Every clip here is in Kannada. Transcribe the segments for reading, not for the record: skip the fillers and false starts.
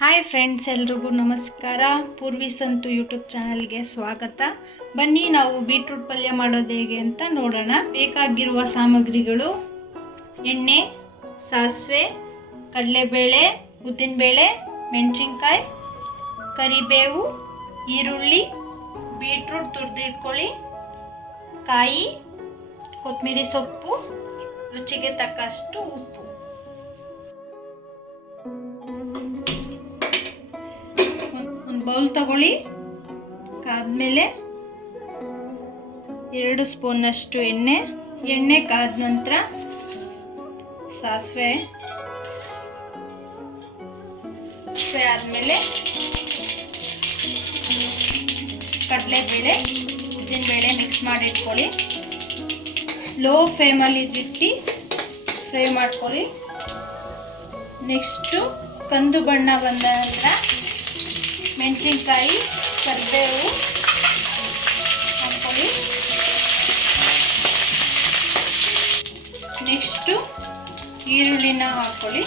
ಹಾಯ್ ಫ್ರೆಂಡ್ಸ್, ಎಲ್ರಿಗೂ ನಮಸ್ಕಾರ. ಪೂರ್ವಿ ಸಂತು ಯೂಟ್ಯೂಬ್ ಚಾನಲ್ಗೆ ಸ್ವಾಗತ. ಬನ್ನಿ ನಾವು ಬೀಟ್ರೂಟ್ ಪಲ್ಯ ಮಾಡೋದು ಹೇಗೆ ಅಂತ ನೋಡೋಣ. ಬೇಕಾಗಿರುವ ಸಾಮಗ್ರಿಗಳು: ಎಣ್ಣೆ, ಸಾಸಿವೆ, ಕಡಲೆಬೇಳೆ, ಉದ್ದಿನಬೇಳೆ, ಮೆಣಸಿನ್ಕಾಯಿ, ಕರಿಬೇವು, ಈರುಳ್ಳಿ, ಬೀಟ್ರೂಟ್ ತುರಿದಿಟ್ಕೊಳ್ಳಿ, ಕಾಯಿ, ಕೊತ್ತಂಬರಿ ಸೊಪ್ಪು, ರುಚಿಗೆ ತಕ್ಕಷ್ಟು ಉಪ್ಪು. ಬೌಲ್ ತಗೊಳ್ಳಿ. ಕಾದ್ಮೇಲೆ 2 ಸ್ಪೂನ್ನಷ್ಟು ಎಣ್ಣೆ ಕಾದ ನಂತರ ಸಾಸಿವೆ ಆದಮೇಲೆ ಕಡಲೆಬೇಳೆ, ಉದ್ದಿನಬೇಳೆ ಮಿಕ್ಸ್ ಮಾಡಿ ಇಟ್ಕೊಳ್ಳಿ. ಲೋ ಫ್ಲೇಮಲ್ಲಿ ಇಟ್ಟು ಫ್ರೈ ಮಾಡ್ಕೊಳ್ಳಿ. ನೆಕ್ಸ್ಟು ಕಂದು ಬಣ್ಣ ಬಂದ ನಂತರ ಮೆಣಸಿನ್ಕಾಯಿ, ಕರಿಬೇವು ಹಾಕ್ಕೊಳ್ಳಿ. ನೆಕ್ಸ್ಟು ಈರುಳ್ಳಿನ ಹಾಕ್ಕೊಳ್ಳಿ.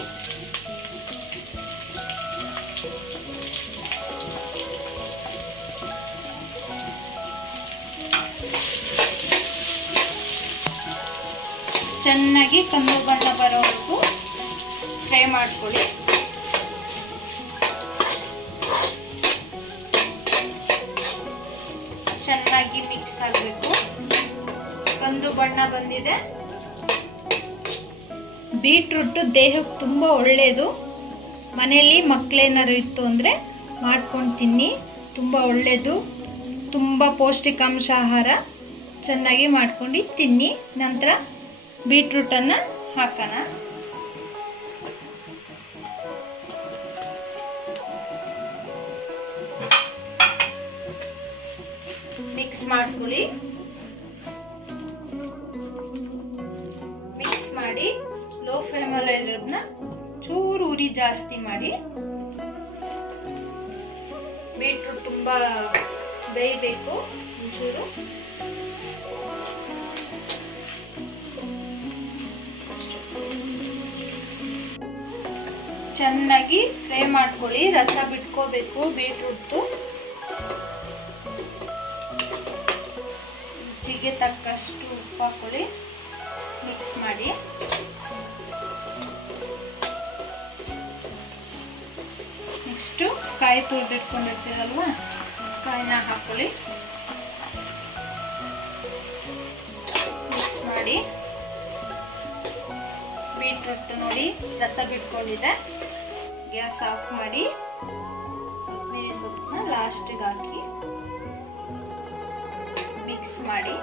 ಚೆನ್ನಾಗಿ ಕಂದು ಬಣ್ಣ ಬರೋವರೆಗೂ ಫ್ರೈ ಮಾಡ್ಕೊಳ್ಳಿ. ಚೆನ್ನಾಗಿ ಮಿಕ್ಸ್ ಆಗಬೇಕು. ಕಂದು ಬಣ್ಣ ಬಂದಿದೆ. ಬೀಟ್ರೂಟ್ ದೇಹಕ್ಕೆ ತುಂಬ ಒಳ್ಳೆಯದು. ಮನೆಯಲ್ಲಿ ಮಕ್ಕಳೇನಾದ್ರು ಇತ್ತು ಅಂದರೆ ಮಾಡ್ಕೊಂಡು ತಿನ್ನಿ, ತುಂಬ ಒಳ್ಳೆಯದು. ತುಂಬ ಪೌಷ್ಟಿಕಾಂಶ ಆಹಾರ. ಚೆನ್ನಾಗಿ ಮಾಡ್ಕೊಂಡು ತಿನ್ನಿ. ನಂತರ ಬೀಟ್ರೂಟನ್ನು ಹಾಕೋಣ. ಮಿಕ್ಸ್ ಮಾಡ್ಕೊಳ್ಳಿ. ಮಿಕ್ಸ್ ಮಾಡಿ ಲೋ ಫ್ಲೇಮಲ್ಲಿ ಇರೋದನ್ನ ಚೂರು ಉರಿ ಜಾಸ್ತಿ ಮಾಡಿ. ಬೀಟ್ರೂಟ್ ತುಂಬಾ ಬೇಯಬೇಕು. ಒಂಚೂರು ಚೆನ್ನಾಗಿ ಫ್ರೈ ಮಾಡ್ಕೊಳ್ಳಿ. ರಸ ಬಿಟ್ಕೋಬೇಕು ಬೀಟ್ರೂಟ್ದು. ರುಚಿಗೆ ತಕ್ಕಷ್ಟು ಉಪ್ಪು ಹಾಕೊಳ್ಳಿ. ಮಿಕ್ಸ್ ಮಾಡಿ. ನೆಕ್ಸ್ಟು ಕಾಯಿ ತುರಿದಿಟ್ಕೊಂಡಿರ್ತೀರಲ್ವ, ಕಾಯಿನ ಹಾಕೊಳ್ಳಿ. ಮಿಕ್ಸ್ ಮಾಡಿ. ಬೀಟ್ರೂಟ್ ನೋಡಿ ರಸ ಬಿಟ್ಕೊಂಡಿದೆ. ಗ್ಯಾಸ್ ಆಫ್ ಮಾಡಿ ಮೇರಿ ಸೊಪ್ಪನ್ನ ಲಾಸ್ಟಿಗೆ ಹಾಕಿ ಮಿಕ್ಸ್ ಮಾಡಿ.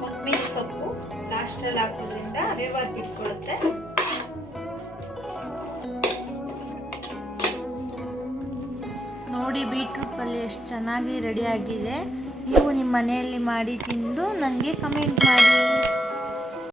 ಕೊತ್ತಂಬರಿ ಸೊಪ್ಪು ಲಾಸ್ಟಲ್ಲಿ ಹಾಕೋದ್ರಿಂದ ಫ್ಲೇವರ್ ಬಿಟ್ಕೊಳ್ಳುತ್ತೆ. ನೋಡಿ ಬೀಟ್ರೂಟ್ ಪಲ್ಯ ಎಷ್ಟು ಚೆನ್ನಾಗಿ ರೆಡಿ ಆಗಿದೆ. ನೀವು ನಿಮ್ಮ ಮನೆಯಲ್ಲಿ ಮಾಡಿ ತಿಂದು ನನಗೆ ಕಮೆಂಟ್ ಮಾಡಿ.